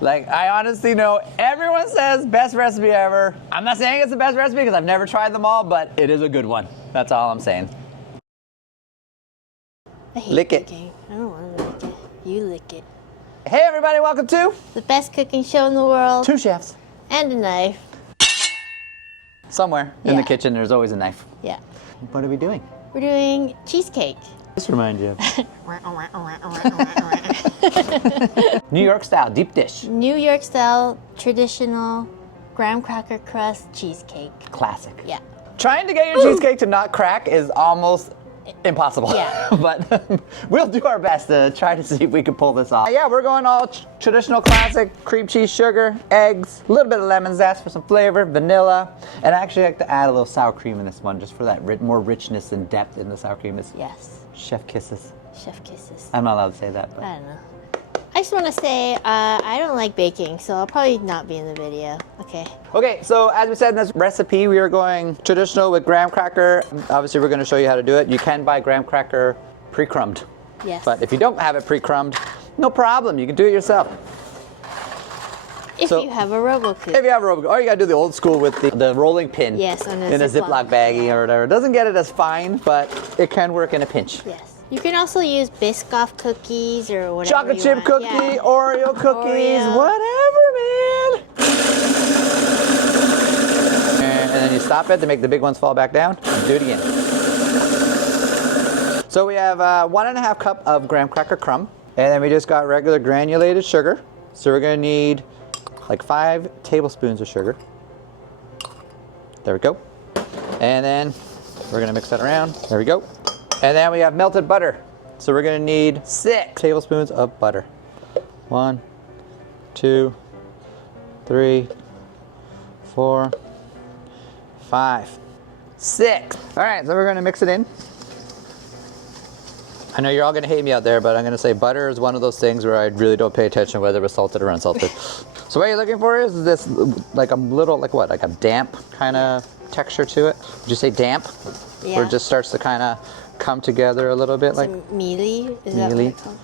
Like, I honestly know everyone says best recipe ever. I'm not saying it's the best recipe because I've never tried them all, but it is a good one. That's all I'm saying. I hate Lick it. cooking. I don't want to lick it. You lick it. Hey everybody, welcome to The best cooking show in the world. Two Chefs. And a knife. Somewhere in the kitchen, there's always a knife. Yeah. What are we doing? We're doing cheesecake. This reminds you of New York style deep dish. New York style traditional graham cracker crust cheesecake. Classic. Yeah. Trying to get your cheesecake to not crack is almost impossible. Yeah. But we'll do our best to try to see if we can pull this off. Yeah, we're going all traditional classic, cream cheese, sugar, eggs, a little bit of lemon zest for some flavor, vanilla, and I actually like to add a little sour cream in this one just for that more richness and depth in the sour cream. It's Yes. chef kisses. Chef kisses. I'm not allowed to say that, but I don't know. I just want to say I don't like baking, so I'll probably not be in the video. Okay. Okay, so as we said in this recipe, we are going traditional with graham cracker. Obviously, we're going to show you how to do it. You can buy graham cracker pre-crumbed. Yes. But if you don't have it pre-crumbed, no problem. You can do it yourself. If you have a Robocoop. If you have a Robocoop, or you got to do the old school with the rolling pin. Yes, on in a Ziploc baggie or whatever. It doesn't get it as fine, but it can work in a pinch. Yes. You can also use Biscoff cookies or whatever. Chocolate chip cookie, Yeah. Oreo cookies, Oreo. whatever, man. And then you stop it to make the big ones fall back down. And do it again. So we have 1.5 cup of graham cracker crumb, and then we just got regular granulated sugar. So we're gonna need like 5 tablespoons of sugar. There we go. And then we're gonna mix that around. There we go. And then we have melted butter. So we're gonna need 6 tablespoons of butter. 1, 2, 3, 4, 5, 6. All right, so we're gonna mix it in. I know you're all gonna hate me out there, but I'm gonna say butter is one of those things where I really don't pay attention whether it's salted or unsalted. So what you're looking for is this, like a little, like what, like a damp kind of texture to it? Would you say damp? Yeah. Or it just starts to kind of come together a little bit, like mealy. Is that what mealy. it's called?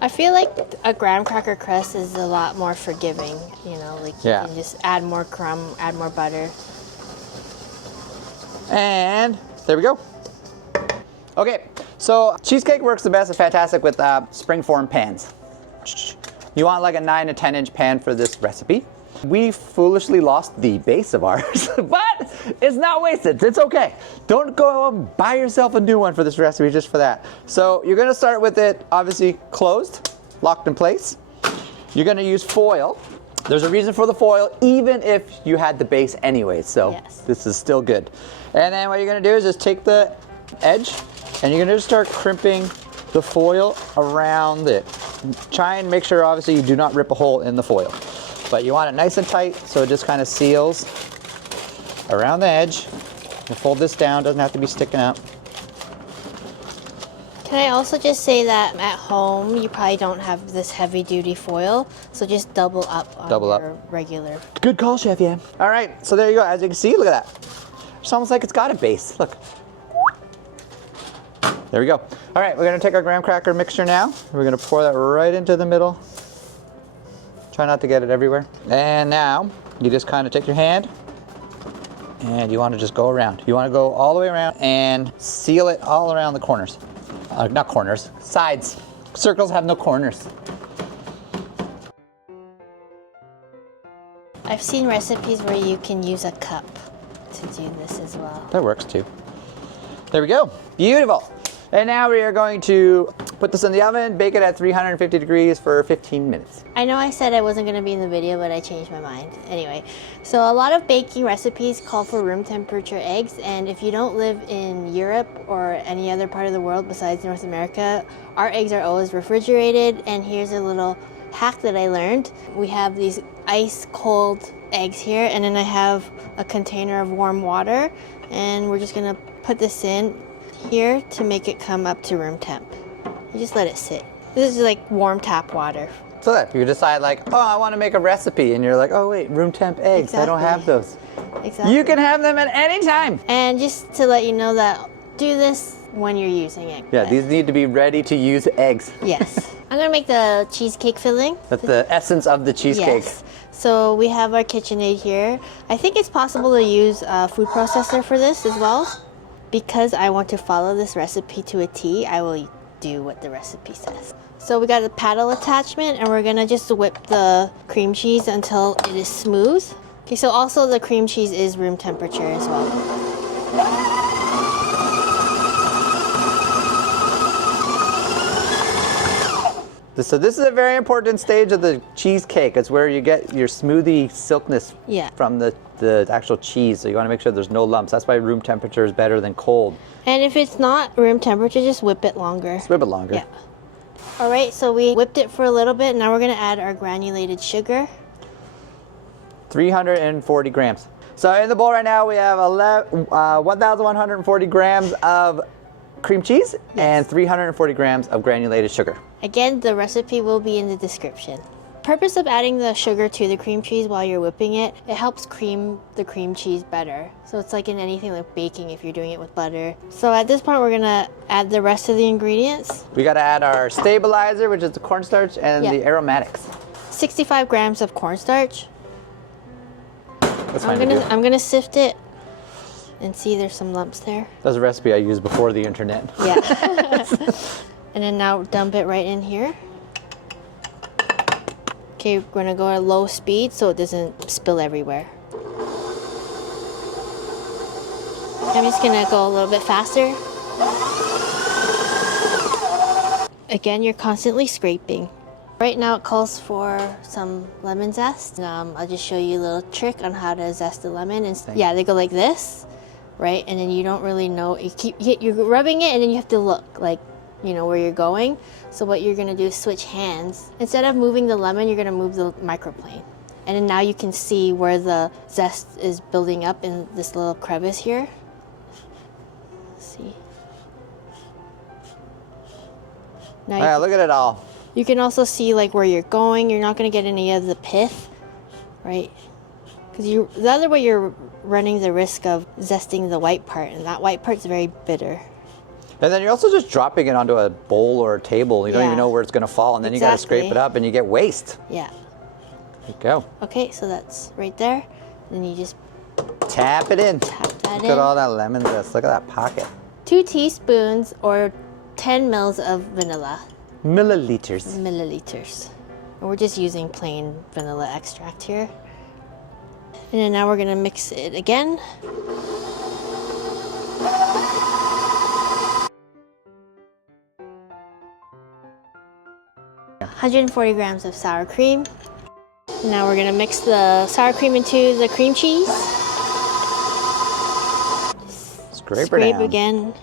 I feel like a graham cracker crust is a lot more forgiving. You know, like you can just add more crumb, add more butter. And there we go. Okay, so cheesecake works the best and fantastic with springform pans. You want like a 9 to 10 inch pan for this recipe. We foolishly lost the base of ours, but it's not wasted. It's okay. Don't go and buy yourself a new one for this recipe just for that. So you're gonna start with it obviously closed, locked in place. You're gonna use foil. There's a reason for the foil, even if you had the base anyway, so yes. This is still good. And then what you're gonna do is just take the edge and you're gonna just start crimping the foil around it. Try and make sure obviously you do not rip a hole in the foil. But you want it nice and tight so it just kind of seals around the edge. You fold this down, doesn't have to be sticking out. Can I also just say that at home you probably don't have this heavy duty foil, so just double up on your regular. Good call, Chef, yeah. All right, so there you go. As you can see, look at that. It's almost like it's got a base, look. There we go. All right, we're gonna take our graham cracker mixture now. We're gonna pour that right into the middle. Try not to get it everywhere. And now, you just kind of take your hand and you want to just go around. You want to go all the way around and seal it all around the corners. Not corners, sides. Circles have no corners. I've seen recipes where you can use a cup to do this as well. That works too. There we go, beautiful. And now we are going to put this in the oven, bake it at 350 degrees for 15 minutes. I know I said I wasn't going to be in the video, but I changed my mind. Anyway, so a lot of baking recipes call for room temperature eggs, and if you don't live in Europe or any other part of the world besides North America, our eggs are always refrigerated. And here's a little hack that I learned. We have these ice cold eggs here, and then I have a container of warm water, and we're just going to put this in here to make it come up to room temp. You just let it sit. This is like warm tap water. So that if you decide like, oh, I want to make a recipe, and you're like, oh wait, room temp eggs, I don't have those. Exactly. You can have them at any time. And just to let you know that do this when you're using it. Yeah, these need to be ready to use eggs. Yes. I'm gonna make the cheesecake filling. That's the essence of the cheesecake. Yes. So we have our KitchenAid here. I think it's possible to use a food processor for this as well. Because I want to follow this recipe to a T, I will do what the recipe says. So we got a paddle attachment, and we're gonna just whip the cream cheese until it is smooth. Okay, so also the cream cheese is room temperature as well. So this is a very important stage of the cheesecake. It's where you get your smoothie silkness from the actual cheese. So you want to make sure there's no lumps. That's why room temperature is better than cold. And if it's not room temperature, just whip it longer. Just whip it longer. Yeah. All right, so we whipped it for a little bit. Now we're gonna add our granulated sugar. 340 grams. So in the bowl right now we have 1,140 grams of cream cheese and 340 grams of granulated sugar. Again, the recipe will be in the description. Purpose of adding the sugar to the cream cheese while you're whipping it, it helps cream the cream cheese better. So it's like in anything like baking if you're doing it with butter. So at this point, we're gonna add the rest of the ingredients. We gotta add our stabilizer, which is the cornstarch, and the aromatics. 65 grams of cornstarch. That's fine. I'm gonna sift it and see there's some lumps there. That's a recipe I used before the internet. Yeah. And then now dump it right in here. Okay, we're gonna go at low speed so it doesn't spill everywhere. I'm just gonna go a little bit faster. Again, you're constantly scraping. Right now it calls for some lemon zest. I'll just show you a little trick on how to zest the lemon. And yeah, they go like this, right? And then you don't really know. You're rubbing it, and then you have to look like, you know, where you're going. So what you're gonna do is switch hands. Instead of moving the lemon, you're gonna move the microplane. And then now you can see where the zest is building up in this little crevice here. Let's see. Now Look at it all. you can also see like where you're going. You're not gonna get any of the pith, right? Because the other way you're running the risk of zesting the white part, and that white part's very bitter. And then you're also just dropping it onto a bowl or a table. You don't even know where it's going to fall, and then you got to scrape it up, and you get waste. Yeah. There you go. Okay, so that's right there. Then you just tap it in. Tap that Look at all that lemon zest. Look at that pocket. 2 teaspoons or 10 mils of vanilla. Milliliters. Milliliters. And we're just using plain vanilla extract here. And then now we're going to mix it again. $140 grams of sour cream. Now we're gonna mix the sour cream into the cream cheese. Scrape down. Again.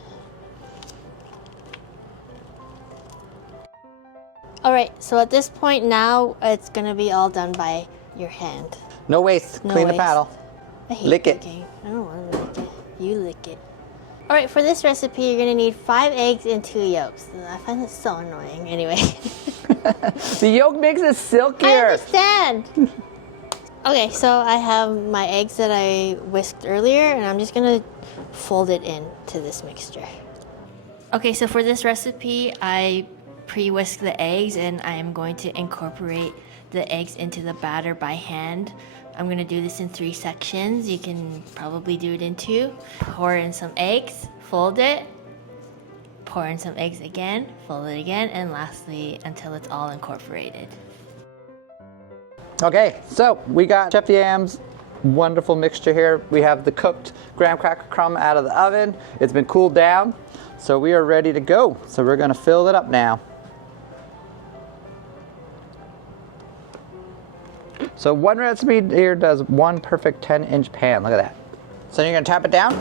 All right, so at this point now it's gonna be all done by your hand. No waste. No Clean waste. the paddle. I hate Lick licking. it. I don't want to lick it. You lick it. All right, for this recipe, you're gonna need 5 eggs and 2 yolks. I find it so annoying. Anyway. The yolk makes it silkier. I understand. Okay, so I have my eggs that I whisked earlier, and I'm just gonna fold it into this mixture. Okay, so for this recipe, I pre-whisked the eggs, and I am going to incorporate the eggs into the batter by hand. I'm gonna do this in 3 sections. You can probably do it in 2. Pour in some eggs, fold it, pour in some eggs again, fold it again, and lastly, until it's all incorporated. Okay, so we got Chef Yam's wonderful mixture here. We have the cooked graham cracker crumb out of the oven. It's been cooled down, so we are ready to go. So we're gonna fill it up now. So one recipe here does 1 perfect 10-inch pan. Look at that. So you're gonna tap it down,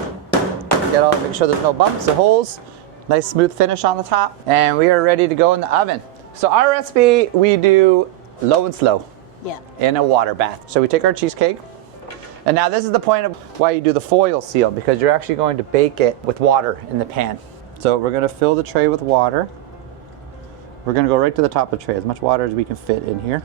make sure there's no bumps or holes. Nice smooth finish on the top, and we are ready to go in the oven. So our recipe, we do low and slow. Yeah. In a water bath. So we take our cheesecake, and now this is the point of why you do the foil seal, because you're actually going to bake it with water in the pan. So we're gonna fill the tray with water. We're gonna go right to the top of the tray, as much water as we can fit in here.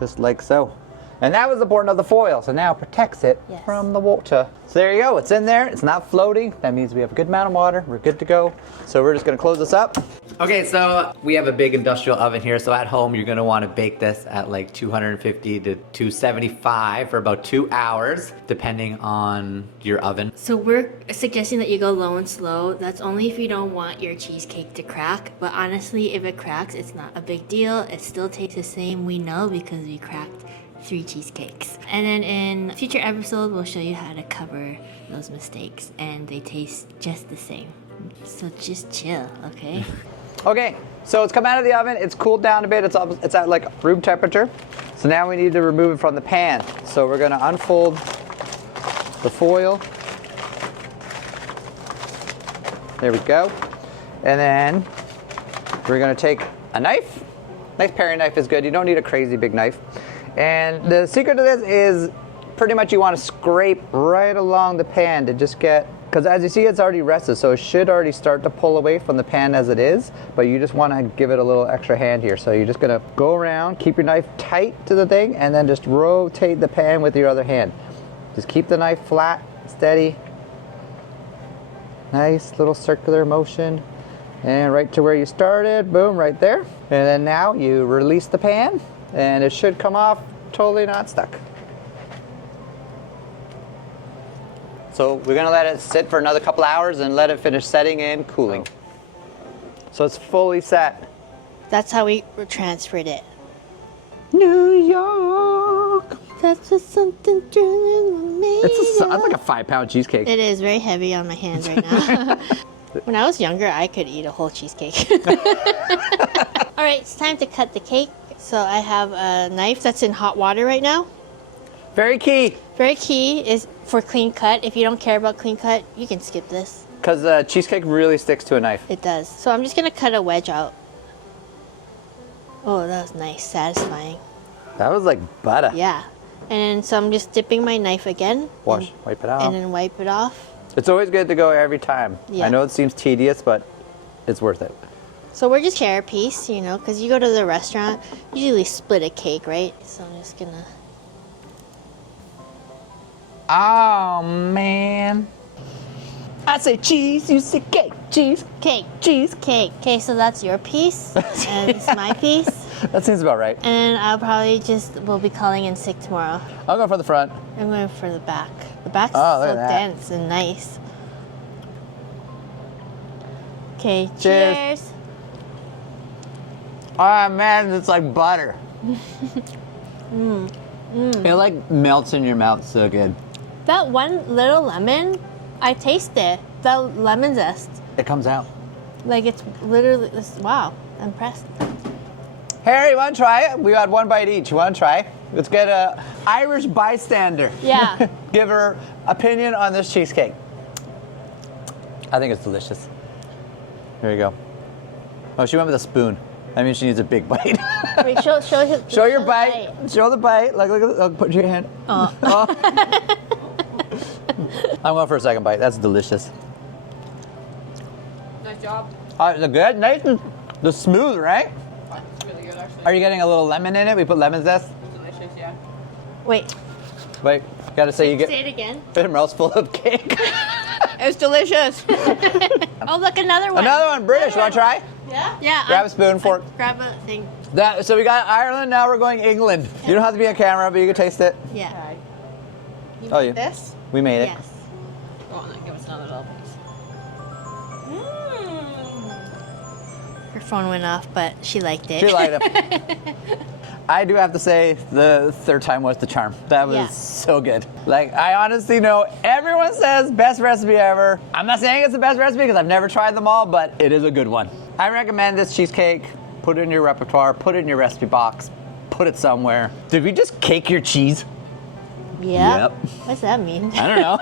Just like so. And that was the point of the foil, so now it protects it from the water. So there you go, it's in there, it's not floating. That means we have a good amount of water, we're good to go. So we're just gonna close this up. Okay, so we have a big industrial oven here. So at home, you're gonna wanna bake this at like 250 to 275 for about 2 hours, depending on your oven. So we're suggesting that you go low and slow. That's only if you don't want your cheesecake to crack. But honestly, if it cracks, it's not a big deal. It still tastes the same. We know because we cracked 3 cheesecakes. And then in a future episode, we'll show you how to cover those mistakes. And they taste just the same. So just chill, okay? Okay, so it's come out of the oven. It's cooled down a bit. It's at like room temperature. So now we need to remove it from the pan. So we're gonna unfold the foil. There we go. And then we're gonna take a knife. Nice paring knife is good. You don't need a crazy big knife. And the secret to this is pretty much you want to scrape right along the pan to just get, because as you see it's already rested, so it should already start to pull away from the pan as it is, but you just want to give it a little extra hand here. So you're just going to go around, keep your knife tight to the thing, and then just rotate the pan with your other hand. Just keep the knife flat, steady. Nice little circular motion. And right to where you started, boom, right there. And then now you release the pan, and it should come off totally not stuck. So we're gonna let it sit for another couple hours and let it finish setting and cooling. So it's fully set. That's how we transferred it. New York. That's just something adrenaline made. It's like a 5-pound cheesecake. It is very heavy on my hands right now. When I was younger, I could eat a whole cheesecake. All right, it's time to cut the cake. So I have a knife that's in hot water right now. Very key. Very key is for clean cut. If you don't care about clean cut, you can skip this. Because cheesecake really sticks to a knife. It does. So I'm just gonna cut a wedge out. Oh, that was nice, satisfying. That was like butter. Yeah. And so I'm just dipping my knife again. Wipe it off. And then wipe it off. It's always good to go every time. Yeah. I know it seems tedious, but it's worth it. So we're just share a piece, you know, because you go to the restaurant, you usually split a cake, right? So I'm just gonna. Oh, man. I say cheese, you say cake. Cheese, Cake. cheese. Cake. Okay, so that's your piece, and it's my piece. That seems about right. And I'll probably will be calling in sick tomorrow. I'll go for the front. I'm going for the back. The back's Oh, look so at that. dense and nice. Okay, Cheers. cheers. Oh, man, it's like butter. It like melts in your mouth so good. That one little lemon, I taste it. The lemon zest. It comes out. Like it's literally, wow, I'm impressed. Harry, you want to try it? We got one bite each. You want to try? Let's get a Irish bystander. Yeah. Give her opinion on this cheesecake. I think it's delicious. Here you go. Oh, she went with a spoon. That means she needs a big bite. Wait, show your bite. Show the bite. Look, put your hand. Oh. Oh. I'm going for a second bite. That's delicious. Nice job. Is it good? Nice and the smooth, right? It's really good, actually. Are you getting a little lemon in it? We put lemon zest. It's delicious, yeah. Wait, Wait, gotta say you get say it again. a mouthful of cake. It's delicious. Oh, look, another one. Another one, British. Want to try? Yeah? Yeah. Grab a spoon, fork. Grab a thing. So we got Ireland. Now we're going England. You don't have to be on camera, but you can taste it. Yeah. Okay. You Oh, made you- this? We made it. Yes. Go on then, give us another little piece. Her phone went off, but she liked it. She liked it. I do have to say, the third time was the charm. That was Yeah. so good. Like, I honestly know everyone says best recipe ever. I'm not saying it's the best recipe because I've never tried them all, but it is a good one. I recommend this cheesecake. Put it in your repertoire, put it in your recipe box, put it somewhere. Did we just cake your cheese? Yeah. Yep. What's that mean? I don't know.